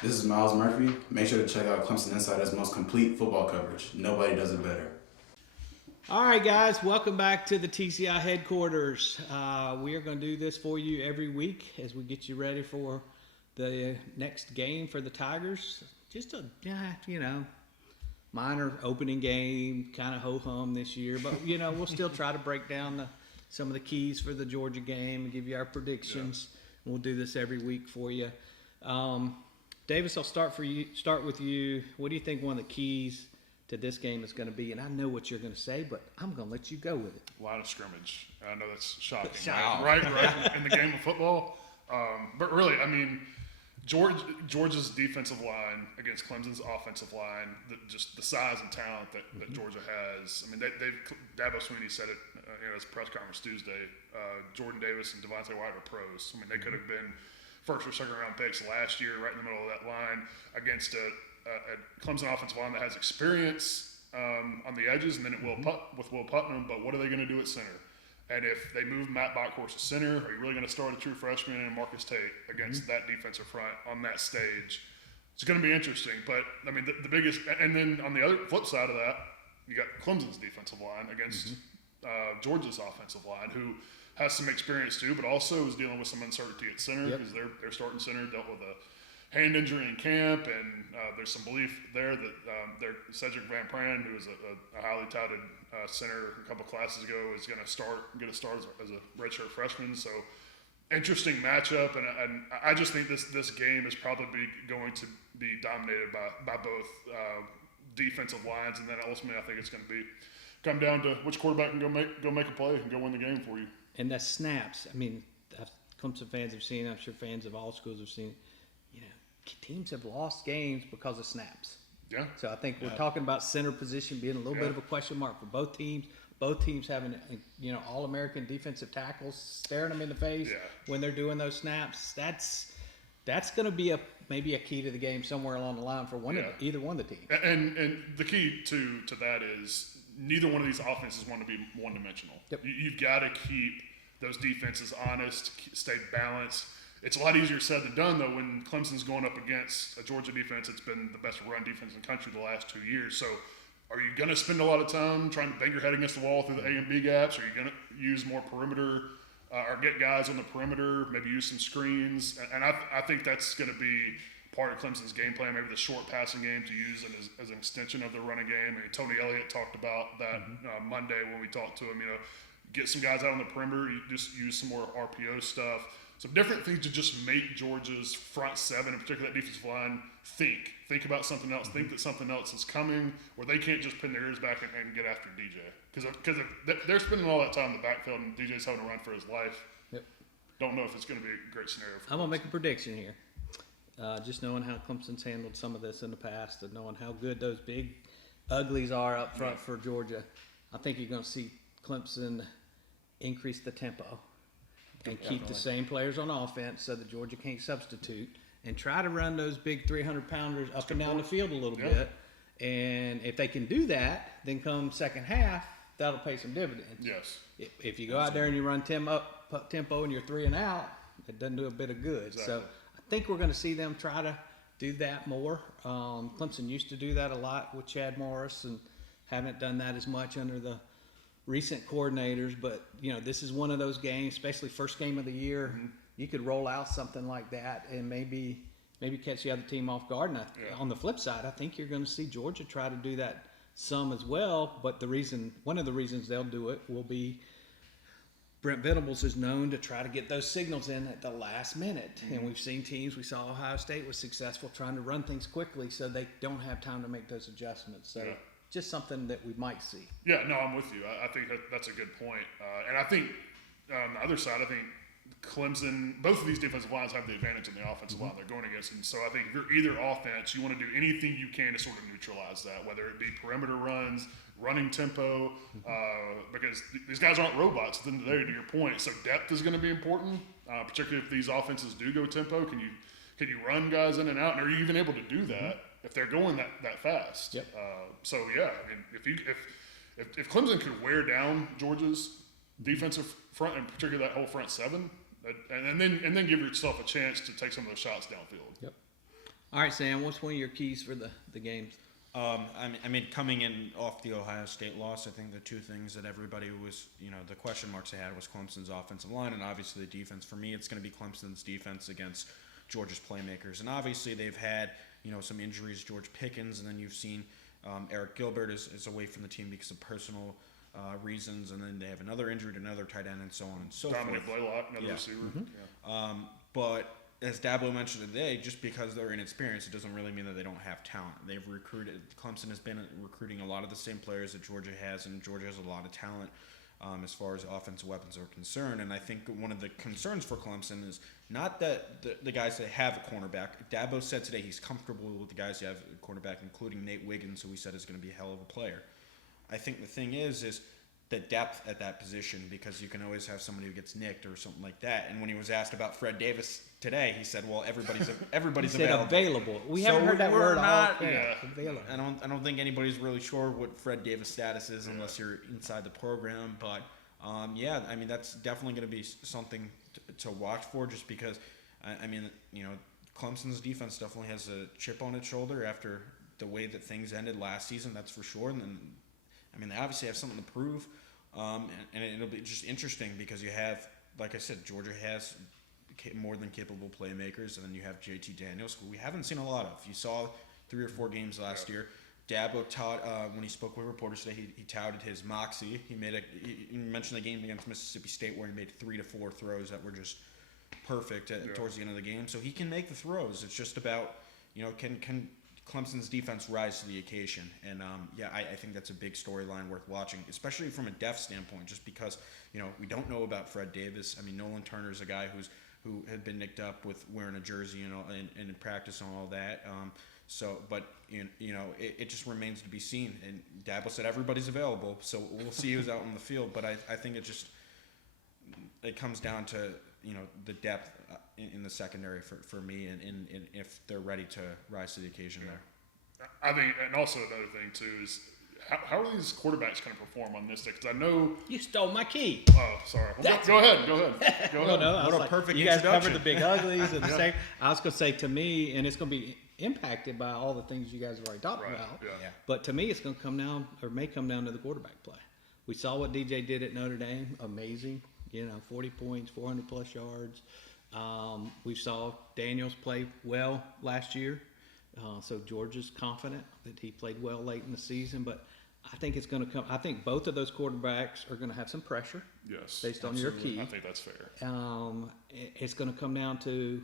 This is Miles Murphy. Make sure to check out Clemson Insider's most complete football coverage. Nobody does it better. All right, guys, welcome back to the TCI headquarters. We are going to do this for you every week as we get you ready for the next game for the Tigers. Just a, minor opening game, kind of ho-hum this year. But, we'll still try to break down some of the keys for the Georgia game and give you our predictions. Yeah. We'll do this every week for you. Davis, I'll start with you. What do you think one of the keys to this game is going to be? And I know what you're going to say, but I'm going to let you go with it. Line of scrimmage. I know that's shocking, right in the game of football. But really, I mean, Georgia's defensive line against Clemson's offensive line, just the size and talent that Georgia has. I mean, Dabo Swinney said it in his press conference Tuesday. Jordan Davis and Devontae White are pros. I mean, they could have been first or second round picks last year, right in the middle of that line, against a Clemson offensive line that has experience on the edges, and then with Will Putnam. But what are they going to do at center? And if they move Matt Bockhorst to center, are you really going to start a true freshman and Marcus Tate against that defensive front on that stage? It's going to be interesting. But I mean, the biggest, and then on the other flip side of that, you got Clemson's defensive line against Georgia's offensive line, who has some experience too, but also is dealing with some uncertainty at center because their starting center dealt with a hand injury in camp, and there's some belief there that their Cedric Van Pran, who is a highly touted center a couple classes ago, is going to get a start as a redshirt freshman. So interesting matchup, and I just think this game is probably going to be dominated by both defensive lines, and then ultimately I think it's going to come down to which quarterback can go make a play and go win the game for you. And the snaps, I mean, Clemson fans have seen it. I'm sure fans of all schools have seen it. Teams have lost games because of snaps. Yeah. So I think we're talking about center position being a little bit of a question mark for both teams. Both teams having, All-American defensive tackles staring them in the face when they're doing those snaps. That's going to be maybe a key to the game somewhere along the line for either one of the teams. And the key to that is neither one of these offenses want to be one-dimensional. Yep. You've got to keep those defenses honest, stay balanced. It's a lot easier said than done, though, when Clemson's going up against a Georgia defense that's been the best run defense in the country the last 2 years. So are you going to spend a lot of time trying to bang your head against the wall through the A and B gaps? Are you going to use more perimeter or get guys on the perimeter, maybe use some screens? And I think that's going to be part of Clemson's game plan, maybe the short passing game to use as an extension of the running game. I mean, Tony Elliott talked about that Monday when we talked to him. Get some guys out on the perimeter, you just use some more RPO stuff. Some different things to just make Georgia's front seven, in particular that defensive line, think about something else, think that something else is coming, where they can't just pin their ears back and get after DJ. Because if they're spending all that time in the backfield and DJ's having to run for his life, don't know if it's going to be a great scenario for I'm going to make a prediction here. Just knowing how Clemson's handled some of this in the past and knowing how good those big uglies are up front for Georgia, I think you're going to see Clemson increase the tempo and keep the same players on offense so that Georgia can't substitute, and try to run those big 300-pounders up and down the field a little bit. And if they can do that, then come second half, that'll pay some dividends. Yes. If you go out there and you run tempo and you're 3 and out, it doesn't do a bit of good. Exactly. So I think we're going to see them try to do that more. Clemson used to do that a lot with Chad Morris and haven't done that as much under the recent coordinators, but this is one of those games, especially first game of the year. You could roll out something like that and maybe catch the other team off guard. And on the flip side, I think you're going to see Georgia try to do that some as well. But one of the reasons they'll do it will be Brent Venables is known to try to get those signals in at the last minute. And we've seen teams. We saw Ohio State was successful trying to run things quickly so they don't have time to make those adjustments. So. Just something that we might see. Yeah, no, I'm with you. I think that's a good point. And I think on the other side, I think Clemson, both of these defensive lines have the advantage in the offensive line they're going against. And so I think if you're either offense, you want to do anything you can to sort of neutralize that, whether it be perimeter runs, running tempo, because these guys aren't robots at the end of the day, to your point. So depth is going to be important, particularly if these offenses do go tempo. Can you run guys in and out? And are you even able to do that if they're going that fast? Yep. So yeah, I mean, if Clemson could wear down Georgia's defensive front, and particularly that whole front seven, and then give yourself a chance to take some of those shots downfield. Yep. All right, Sam, what's one of your keys for the games? I mean, coming in off the Ohio State loss, I think the two things that everybody was, the question marks they had was Clemson's offensive line and obviously the defense. For me, it's going to be Clemson's defense against Georgia's playmakers. And obviously they've had, some injuries, George Pickens, and then you've seen Eric Gilbert is away from the team because of personal reasons, and then they have another injury to another tight end and so on and so Dominic forth. Blaylock, another Yeah. receiver. Mm-hmm. Yeah. But as Dabo mentioned today, just because they're inexperienced, it doesn't really mean that they don't have talent. Clemson has been recruiting a lot of the same players that Georgia has, and Georgia has a lot of talent as far as offensive weapons are concerned. And I think one of the concerns for Clemson is not that the guys that have a cornerback. Dabo said today he's comfortable with the guys who have a cornerback, including Nate Wiggins, who he said is going to be a hell of a player. I think the thing is the depth at that position, because you can always have somebody who gets nicked or something like that. And when he was asked about Fred Davis today, he said, "Well, everybody's He said available." available. We So haven't heard that we're word not- all yeah. Available. I don't think anybody's really sure what Fred Davis' status is unless you're inside the program. But I mean that's definitely going to be something to watch for, just because Clemson's defense definitely has a chip on its shoulder after the way that things ended last season. That's for sure. And then they obviously have something to prove. And it'll be just interesting because you have, like I said, Georgia has more than capable playmakers, and then you have JT Daniels, who we haven't seen a lot of. You saw 3 or 4 games last year. Dabo when he spoke with reporters today, he touted his moxie. He mentioned the game against Mississippi State where he made 3 to 4 throws that were just perfect towards the end of the game. So he can make the throws. It's just about, can Clemson's defense rise to the occasion. And I think that's a big storyline worth watching, especially from a depth standpoint, just because we don't know about Fred Davis. I mean, Nolan Turner's a guy who had been nicked up with wearing a jersey, and in practice and all that. It just remains to be seen. And Dabo said everybody's available, so we'll see who's out on the field. But I think it comes down to the depth in the secondary for me, and if they're ready to rise to the occasion there. I think, and also another thing too is how are these quarterbacks going to perform on this day? Because I know. You stole my key. Oh, sorry. Well, go ahead. Go ahead. No, What a perfect you guys introduction. covered the big uglies and the same. I was going to say, to me, and it's going to be impacted by all the things you guys have already talked Right. about. Yeah. But to me, it's going to come down, or may come down to the quarterback play. We saw what DJ did at Notre Dame. Amazing. 40 points, 400 plus yards. We saw Daniels play well last year. So Georgia's confident that he played well late in the season. But I think it's going to come. I think both of those quarterbacks are going to have some pressure. Yes. Based on your key. I think that's fair. It's going to come down to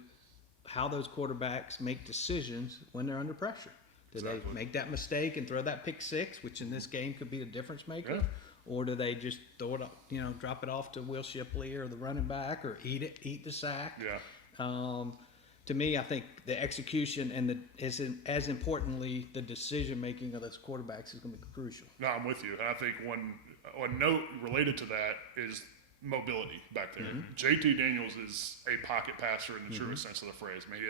how those quarterbacks make decisions when they're under pressure. Do Exactly. they make that mistake and throw that pick six, which in this game could be a difference maker? Yeah. Or do they just throw it, drop it off to Will Shipley or the running back, or eat the sack? Yeah. To me, I think the execution and as importantly, the decision making of those quarterbacks is going to be crucial. No, I'm with you. And I think one note related to that is mobility back there. Mm-hmm. JT Daniels is a pocket passer in the truest sense of the phrase. I mean,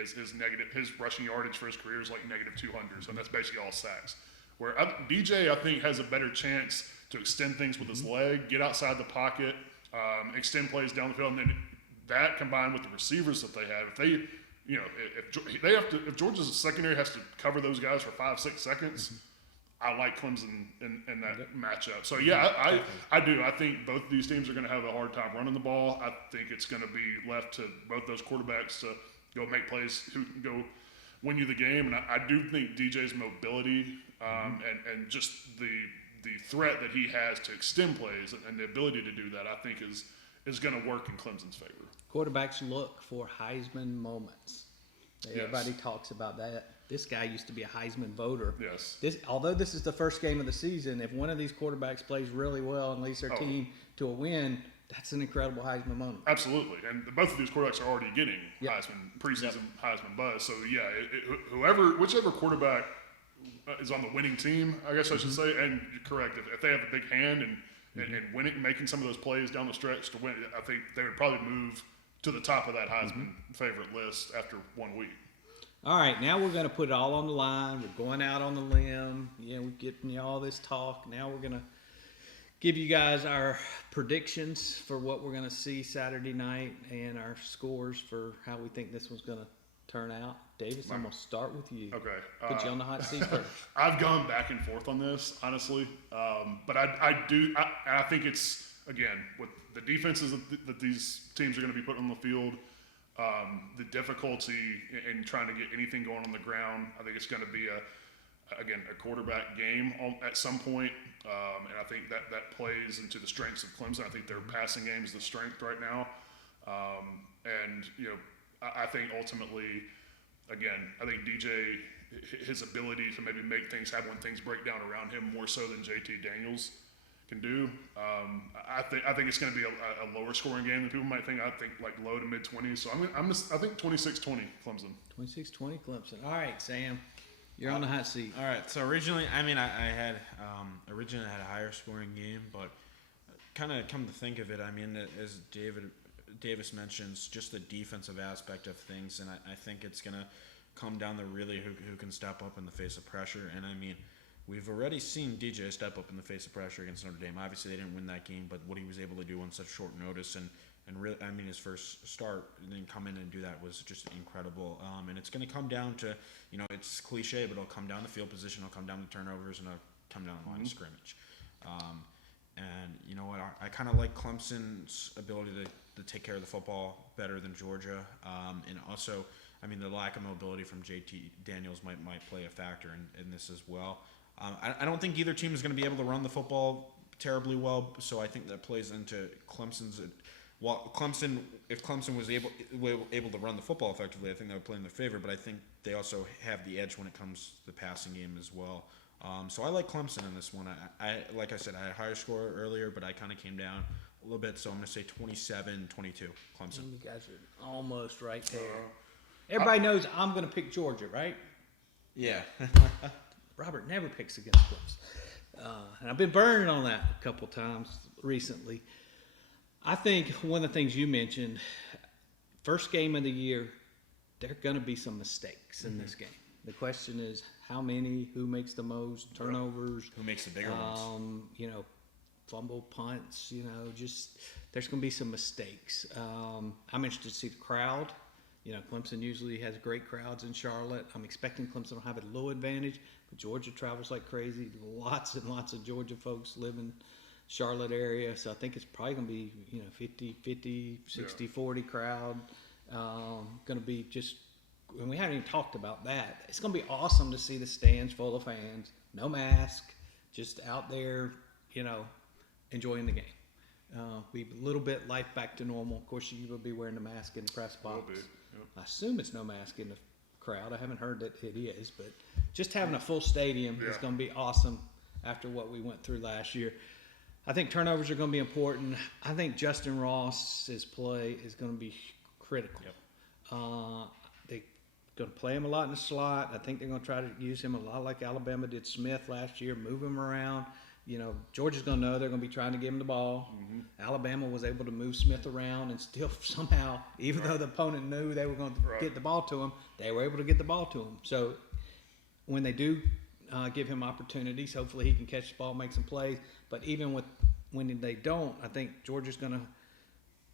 his rushing yardage for his career is like -200, so that's basically all sacks. Where DJ, I think, has a better chance to extend things with his leg, get outside the pocket, extend plays down the field, and then that combined with the receivers that they have, if they, if Georgia's secondary has to cover those guys for 5-6 seconds, I like Clemson in that matchup. So yeah, I do. I think both of these teams are going to have a hard time running the ball. I think it's going to be left to both those quarterbacks to go make plays who can go win you the game. And I do think DJ's mobility and just the threat that he has to extend plays and the ability to do that, I think is going to work in Clemson's favor. Quarterbacks look for Heisman moments. Everybody talks about that. This guy used to be a Heisman voter. Yes. Although this is the first game of the season, if one of these quarterbacks plays really well and leads their team to a win, that's an incredible Heisman moment. Absolutely. And both of these quarterbacks are already getting preseason Heisman buzz. So, whichever quarterback is on the winning team, I guess I should say, and you're correct, if they have a big hand and winning, making some of those plays down the stretch to win, I think they would probably move to the top of that Heisman favorite list after 1 week. All right, now we're going to put it all on the line. We're going out on the limb. We're getting all this talk. Now we're going to give you guys our predictions for what we're going to see Saturday night and our scores for how we think this one's going to turn out. Davis, I'm going to start with you. Okay. Put you on the hot seat first. I've gone back and forth on this, honestly. But I think it's, again, with the defenses that these teams are going to be putting on the field, the difficulty in trying to get anything going on the ground, I think it's going to be a quarterback game at some point. And I think that plays into the strengths of Clemson. I think their passing game is the strength right now. And, I think ultimately, again, I think DJ, his ability to maybe make things happen when things break down around him more so than JT Daniels can do. I think it's going to be a lower scoring game than people might think. I think like low to mid 20s. So I think 26-20 Clemson. 26-20 Clemson. All right, Sam, you're on the hot seat. All right. So originally, I had originally had a higher scoring game, but kind of come to think of it, I mean, as Davis mentions, just the defensive aspect of things, and I think it's going to come down to really who can step up in the face of pressure. And I mean, we've already seen DJ step up in the face of pressure against Notre Dame. Obviously, they didn't win that game, but what he was able to do on such short notice and really, I mean, his first start and then come in and do that was just incredible. And it's going to come down to, it's cliche, but it'll come down to field position, it'll come down to turnovers, and it'll come down the line of scrimmage. And you know what? I kind of like Clemson's ability to take care of the football better than Georgia. And also, I mean, the lack of mobility from JT Daniels might play a factor in this as well. I don't think either team is going to be able to run the football terribly well, so I think that plays into Clemson's. If Clemson was able to run the football effectively, I think that would play in their favor. But I think they also have the edge when it comes to the passing game as well. So I like Clemson in this one. I like I said, I had a higher score earlier, but I kind of came down a little bit. So I'm going to say 27-22 Clemson. You guys are almost right there. Everybody knows I'm going to pick Georgia, right? Yeah. Robert never picks against Clemson. And I've been burning on that a couple times recently. I think one of the things you mentioned, first game of the year, there are going to be some mistakes in this game. The question is how many, who makes the most turnovers, who makes the bigger ones, fumble punts, just there's going to be some mistakes. I'm interested to see the crowd. Clemson usually has great crowds in Charlotte. I'm expecting Clemson to have a little advantage, but Georgia travels like crazy. Lots and lots of Georgia folks live in Charlotte area, so I think it's probably going to be 50-50, 60-40 crowd. Going to be just, and we haven't even talked about that. It's going to be awesome to see the stands full of fans, no mask, just out there, enjoying the game. Be a little bit life back to normal. Of course, you will be wearing the mask in the press box. Yep. I assume it's no mask in the crowd. I haven't heard that it is, but just having a full stadium is going to be awesome after what we went through last year. I think turnovers are going to be important. I think Justin Ross's play is going to be critical. Yep. They're going to play him a lot in the slot. I think they're going to try to use him a lot like Alabama did Smith last year, move him around. Georgia's going to know they're going to be trying to give him the ball. Alabama was able to move Smith around and still somehow, even though the opponent knew they were going to get the ball to him, they were able to get the ball to him. So when they do give him opportunities, hopefully he can catch the ball, make some plays. But even when they don't, I think Georgia's going to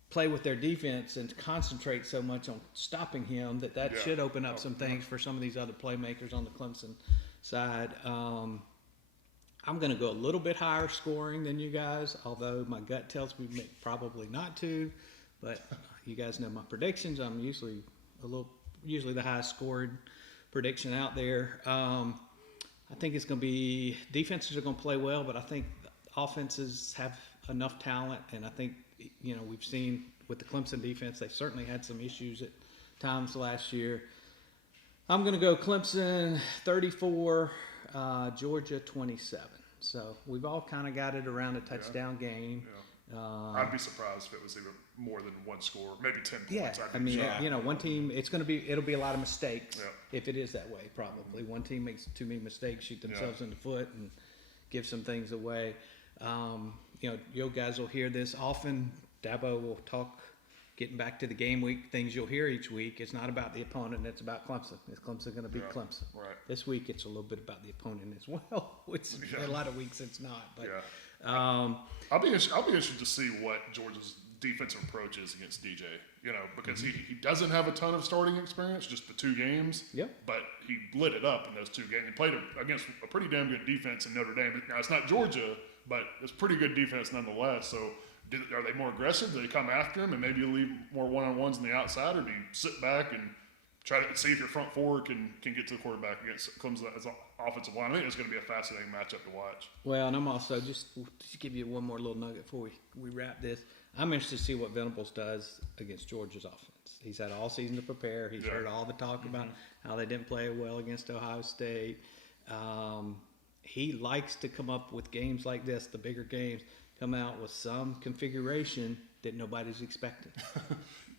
play with their defense and concentrate so much on stopping him that should open up some things for some of these other playmakers on the Clemson side. I'm going to go a little bit higher scoring than you guys, although my gut tells me probably not to. But you guys know my predictions. I'm usually the highest scored prediction out there. I think it's going to be defenses are going to play well, but I think offenses have enough talent, and I think we've seen with the Clemson defense they certainly had some issues at times last year. I'm going to go Clemson 34. Georgia 27. So we've all kind of got it around a touchdown game. Yeah. I'd be surprised if it was even more than one score, maybe 10 points. Yeah, one team. It'll be a lot of mistakes if it is that way. Probably one team makes too many mistakes, shoot themselves in the foot, and give some things away. You guys will hear this often. Dabo will talk. Getting back to the game week, things you'll hear each week, it's not about the opponent, it's about Clemson. Is Clemson going to beat Clemson? Right. This week, it's a little bit about the opponent as well, which a lot of weeks it's not. But I'll be interested to see what Georgia's defensive approaches against DJ. You know, because he doesn't have a ton of starting experience, just the 2 games. Yep. But he lit it up in those 2 games. He played against a pretty damn good defense in Notre Dame. Now, it's not Georgia, but it's pretty good defense nonetheless. So are they more aggressive? Do they come after him and maybe leave more one-on-ones on the outside, or do you sit back and try to see if your front four can get to the quarterback against Clemson as an offensive line? I think it's going to be a fascinating matchup to watch. Well, and I'm also just give you one more little nugget before we wrap this. I'm interested to see what Venables does against Georgia's offense. He's had all season to prepare. He's heard all the talk about how they didn't play well against Ohio State. He likes to come up with games like this, the bigger games, come out with some configuration that nobody's expecting.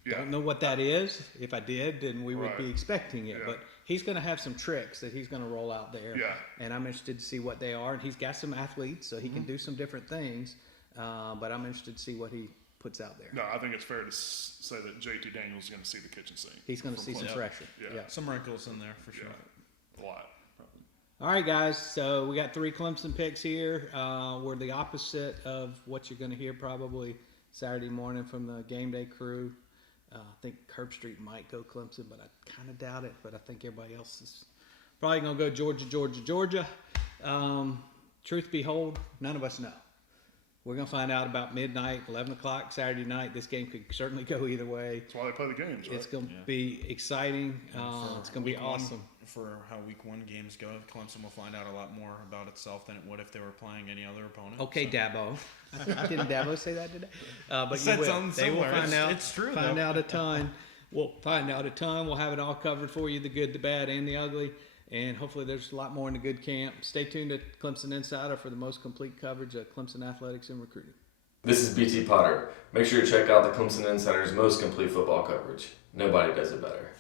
Don't know what that is. If I did, then we would be expecting it. But he's going to have some tricks that he's going to roll out there. Yeah. And I'm interested to see what they are. And he's got some athletes, so he can do some different things. But I'm interested to see what he puts out there. No, I think it's fair to say that JT Daniels is going to see the kitchen sink. He's going to see some pressure. Yeah. Some wrinkles in there for sure. A lot. All right, guys. So we got 3 Clemson picks here. We're the opposite of what you're going to hear probably Saturday morning from the game day crew. I think Herb Street might go Clemson, but I kind of doubt it. But I think everybody else is probably going to go Georgia. Truth be told, none of us know. We're going to find out about midnight, 11 o'clock Saturday night. This game could certainly go either way. That's why they play the games, right? It's going to be exciting. It's going to be awesome. For how week 1 games go, Clemson will find out a lot more about itself than it would if they were playing any other opponent. Okay, so. Dabo. Didn't Dabo say that today? But said you will. Something they will similar. find out. It's true. Find out a ton. We'll find out a ton. We'll have it all covered for you: the good, the bad, and the ugly. And hopefully, there's a lot more in the good camp. Stay tuned to Clemson Insider for the most complete coverage of Clemson athletics and recruiting. This is BT Potter. Make sure to check out the Clemson Insider's most complete football coverage. Nobody does it better.